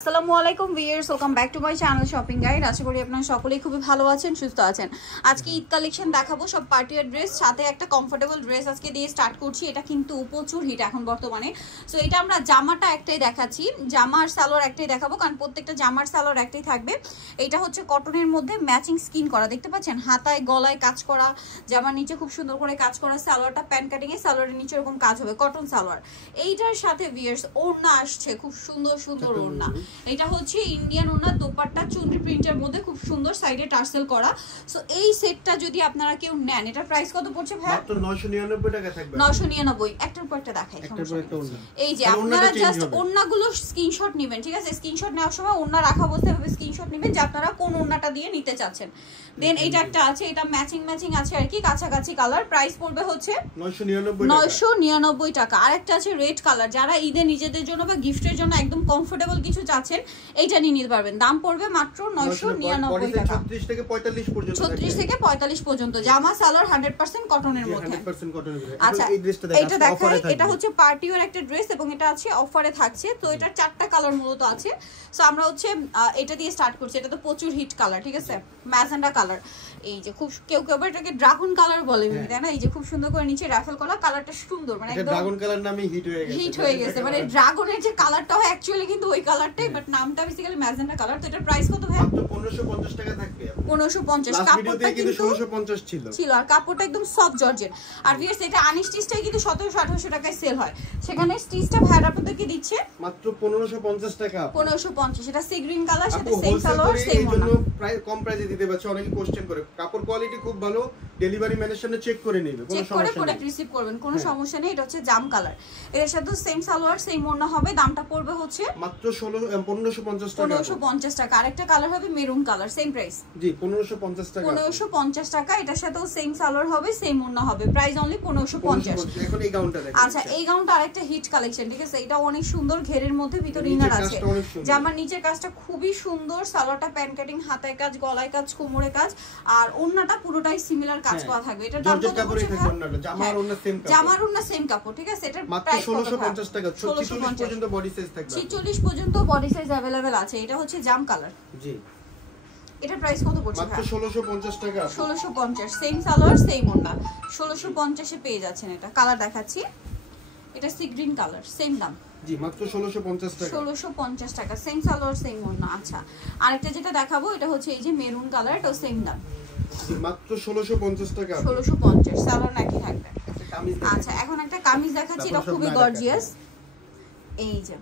আসসালামু আলাইকুম viewers, welcome back to my channel shopping guide. আশা করি আপনারা সকলেই খুবই ভালো আছেন, সুস্থ আছেন। আজকে ঈদ কালেকশন দেখাবো, সব পার্টি ওয়্যার ড্রেস, সাথে একটা কমফোর্টেবল ড্রেস আজকে দিয়ে স্টার্ট করছি। এটা কিন্তু প্রচুর হিট এখন বর্তমানে। সো এটা আমরা জামাটা একটাই দেখাচ্ছি, জামা আর সালোয়ার একটাই দেখাবো, কারণ প্রত্যেকটা জামার সালোয়ার একটাই থাকবে। এটা হচ্ছে কটনের মধ্যে ম্যাচিং স্কিন করা, দেখতে পাচ্ছেন হাতায় গলায় কাজ করা, জামার নিচে খুব সুন্দর করে কাজ করা। সালোয়ারটা প্যান কাটিং এ, সালোয়ারের নিচে এরকম কাজ হবে, কটন সালোয়ার। এইটার সাথে ভিউয়ার্স ওড়না আসছে, খুব সুন্দর সুন্দর ওড়না। এটা হচ্ছে ইন্ডিয়ান ওড়না, দোপাট্টা চুনরি প্রিন্টের মধ্যে খুব সুন্দর সাইডে টার্সেল করা। সো এই সেটটা যদি আপনারা কেউ নেন, এটার প্রাইস কত পড়ছে ভাই? মাত্র 999 টাকা থাকবে। 999। একটার পর একটা দেখাই। এই যে আপনারা জাস্ট ওড়নাগুলো স্ক্রিনশট নেবেন, ঠিক আছে? স্ক্রিনশট নেওয়ার সময় ওড়না রাখা অবস্থায় ভাবে স্ক্রিনশট নেবেন যে আপনারা কোন ওড়নাটা দিয়ে নিতে চাচ্ছেন। দেন এইটা একটা আছে, এটা ম্যাচিং আছে আর কি, কাছাকাছি কালার। প্রাইস পড়বে হচ্ছে 999 টাকা। আরেকটা আছে রেড কালার, যারা ঈদে নিজেদের জন্য বা গিফটের জন্য একদম কমফোর্টেবল কিছু চাচ্ছেন, এইটা নিয়ে নিতে পারবেন। দাম পড়বে মাত্র 999 টাকা। 36 থেকে 45 পর্যন্ত, 36 থেকে 45 পর্যন্ত। জামা সালোয়ার 100% কটনের মধ্যে। 100% কটনের মধ্যে। আচ্ছা, এই ড্রেসটা এটা দেখাই। এটা হচ্ছে পার্টি ওয়্যার একটা ড্রেস এবং এটা আছে অফারে থাকছে। তো এটার 4টা কালার মূলত আছে। সো আমরা হচ্ছে এটা দিয়ে স্টার্ট করছি। এটা তো প্রচুর হিট কালার, ঠিক আছে? Magenta colour. এই যে খুব কেউ আবার এটাকে ড্রাগন কালার বলে, তাই না? এই যে খুব সুন্দর করে নিচে রাফেল করা, কালারটা সুন্দর, মানে একদম ড্রাগন কালার নামে হিট হয়ে গেছে। মানে ড্রাগনের যে কালারটা হয় অ্যাকচুয়ালি কিন্তু ওই কালারটাই, বাট নামটা বেসিক্যালি ম্যাজেন্ডা কালার। তো এটার প্রাইস কত ভাই? মাত্র 1550 টাকা থাকবে। 1550। কাপড়টা কিন্তু 1650 ছিল, আর কাপড়টা একদম সফট জর্জেট। আর ভিউয়ার্স এটা আনস্টিচটাই কিন্তু 1700-1800 টাকায় সেল হয়, সেখানে স্টিচটা ভাইরা আপনাদেরকে দিচ্ছে মাত্র 1550 টাকা। 1550। এটা সি গ্রিন কালার, সাথে সেম সালোয়ার সেম ওড়না। এই জন্য প্রাইস কম প্রাইসে দিতে পারছে। অনেকে কোশ্চেন করে, কাপড় কোয়ালিটি খুব ভালো, ডেলিভারি ম্যানের সামনে চেক করে নেবে, কোনো সমস্যা নেই, চেক করে প্রোডাক্ট রিসিভ করবেন, কোনো সমস্যা নেই। এটা হচ্ছে জাম কালার, এর সাথে সেম সালোয়ার সেম ওড়না হবে। দামটা পড়বে হচ্ছে মাত্র 1550 টাকা। 1550 টাকা। আরেকটা কালার হবে মেরুন কালার, সেম প্রাইস। জি, 1550 টাকা। 1550 টাকা। এটার সাথেও সেম সালোয়ার হবে, সেম ওড়না হবে। Price only 1550। এখন এই গাউনটা দেখেন। আচ্ছা, এই গাউনটা আরেকটা হিট কালেকশন, ঠিক আছে? এটা অনেক সুন্দর, ঘেরের মধ্যে ভিতরে ইনার আছে। জামার নিচের কাজটা খুবই সুন্দর, সালোয়ারটা প্যান কাটিং, হাতায় কাজ, গলায় কাজ, কোমরে কাজ, আর ওড়নাটা পুরোটাই সিমিলার কাজ করা থাকবে। এটা দাম কত পড়ছে? জামার ওড়না সেম কাপড়, জামার ওড়না সেম কাপড়, ঠিক আছে? এটার প্রাইস 1650 টাকা। 46 পর্যন্ত বডি সাইজ থাকবে। 46 পর্যন্ত বডি সাইজ अवेलेबल আছে। এটা হচ্ছে জাম কালার। জি, এটার প্রাইস কত পড়ছে? মাত্র 1650 টাকা। 1650। সেম সালোয়ার সেম ওড়না, 1650 এ পেয়ে যাচ্ছেন। এটা কালার দেখাচ্ছি, এটা সি গ্রিন কালার, সেম দাম। জি, মাত্র 1650 টাকা। 1650 টাকা, সেম সালোয়ার সেম ওড়না। আচ্ছা, আরেকটা যেটা দেখাবো এটা হচ্ছে এই যে মেরুন কালার, এটাও সেম দাম। জি, মাত্র 1650 টাকা। 1650। সালোয়ার নাকি থাকবে। আচ্ছা, এখন একটা কামিজ দেখাচ্ছি, এটা খুবই গর্জিয়াস। এই যে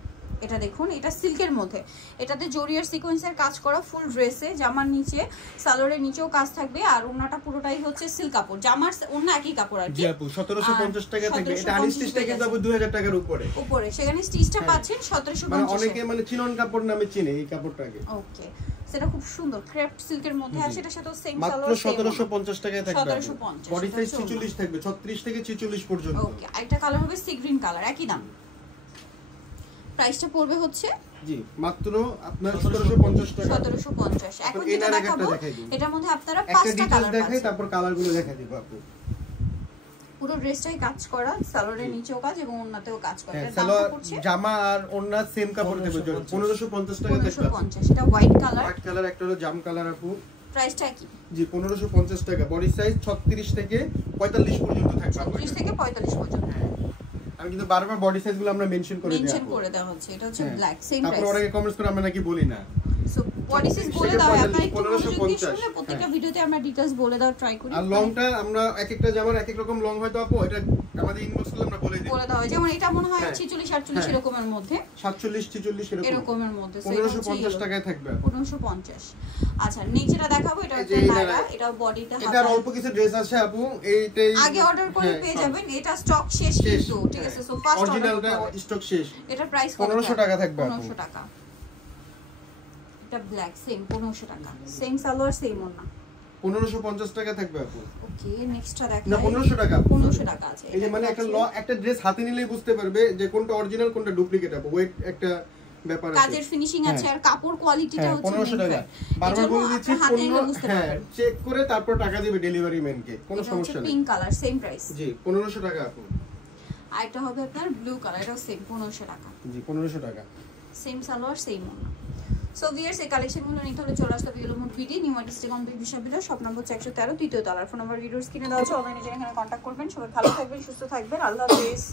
এটা দেখুন, এটা সিল্কের মধ্যে, এটাতে জরিয়ার সিকোয়েন্সের কাজ করা ফুল ড্রেসে। জামার নিচে সালোয়ারের নিচেও কাজ থাকবে, আর ওড়নাটা পুরোটাই হচ্ছে সিল্ক কাপড়। জামার ওড়না একই কাপড় আর কি। জি আপু, 1750 টাকা থাকবে। এটা আনস্টিচটা কিন্তু আপু 2000 টাকার উপরে, সেখানে স্টিচটা পাচ্ছেন 1750। মানে অনেকে মানে চিনন কাপড় নামে চিনে এই কাপড়টাকে। ওকে, সেটা খুব সুন্দর ক্রেপ্ট সিল্কের মধ্যে আছে। এটার সাথে সেম সালোয়ার, মাত্র 1750 টাকায় থাকবে। 1750। বডি সাইজ 46 থাকবে, 36 থেকে 46 পর্যন্ত। ওকে, আরেকটা কালার হবে সি গ্রিন কালার, একই দাম। প্রাইসটা পড়বে হচ্ছে জি মাত্র আপনার 1750 টাকা। 1750। এখন যেটা দেখাবো এটার মধ্যে আপনারা 5টা কালার দেখাই, তারপর কালারগুলো দেখাই দিব আপু। পুরো ড্রেসটাই কাজ করা, সালোয়ারের নিচেও কাজ এবং ওড়নাতেও কাজ করা। এটা দাম পড়ছে, জামা আর ওড়না সেম কাপড় দেবে, 1550 টাকা থাকবে। 1550। এটা হোয়াইট কালার, হোয়াইট কালার, একটা হলো জাম কালার আপু। প্রাইসটা কি? জি, 1550 টাকা। বডি সাইজ 36 থেকে 45 পর্যন্ত থাকবে। 36 থেকে 45 পর্যন্ত। আমি কিন্তু বারবার বডি সাইজগুলো আমরা মেনশন করে দেওয়া হচ্ছে। এটা হচ্ছে ব্ল্যাক, সেম প্রাইস। তারপর অনেকে কমেন্টস করে আমরা নাকি বলি না। সো বডি সাইজ বলে দাও, আপনারা একটু 1550। প্রত্যেকটা ভিডিওতে আমরা ডিটেইলস বলে দাও ট্রাই করি। আর লংটা আমরা এক একটা জামার এক এক রকম লং হয়তো আপু, এটা আমাদের ইনবক্স করলে আমরা বলে দাও। যেমন এটা মনে হয় 46 48 এরকমের মধ্যে, 47 46 এরকমের মধ্যে। 1550 টাকায় থাকবে 1550। আচ্ছা, নিচেটা দেখাবো, এটা হচ্ছে নায়রা, এটা বডিটা হাতা। এটার অল্প কিছু ড্রেস আছে আপু, এইটাই আগে অর্ডার করে পেয়ে যাবেন। এটা স্টক শেষ কিন্তু, ঠিক আছে? সো ফার্স্ট অরিজিনালটা স্টক শেষ। এটা প্রাইস 1500 টাকা থাকবে আপু। 1500 টাকা। এটা ব্ল্যাক, সেম 1500 টাকা, সেম সালোয়ার সেম ওড়না। 1550 টাকা থাকবে আপু। ওকে, নেক্সটটা দেখাই। না 1500 টাকা। 1500 টাকা আছে। এই যে মানে একটা ড্রেস হাতে নিলেই বুঝতে পারবে যে কোনটা অরিজিনাল কোনটা ডুপ্লিকেট আপু। ওয়েট একটা ব্যাপার আছে, কাজের ফিনিশিং আছে, আর কাপড় কোয়ালিটিটা হচ্ছে 1500 টাকা। বারবার বলে দিচ্ছি, চেক করে তারপর টাকা দিবে ডেলিভারি ম্যানকে, কোনো সমস্যা নেই। Pink colour, same price. জি, 1500 টাকা আপু। আর এটা হবে আপনার ব্লু কালার, এটাও সেম 1500 টাকা। জি, 1500 টাকা। সেম সালোয়ার সেম ওড়না। সো ভিউয়ার্স এই কালেকশনগুলো নিতে হলে চলে আসতে হবে yellow mood BD New Market street কমপ্লিট বিশ্ববিদ্যালয় শপ নম্বর 113 দ্বিতীয় তলার। ফোন নাম্বার ভিডিওস কিনে দেওয়া আছে, অনলাইনে জেনে এখানে কন্ট্যাক্ট করবেন। সবাই ভালো থাকবেন, সুস্থ থাকবেন, আল্লাহ হাফেজ।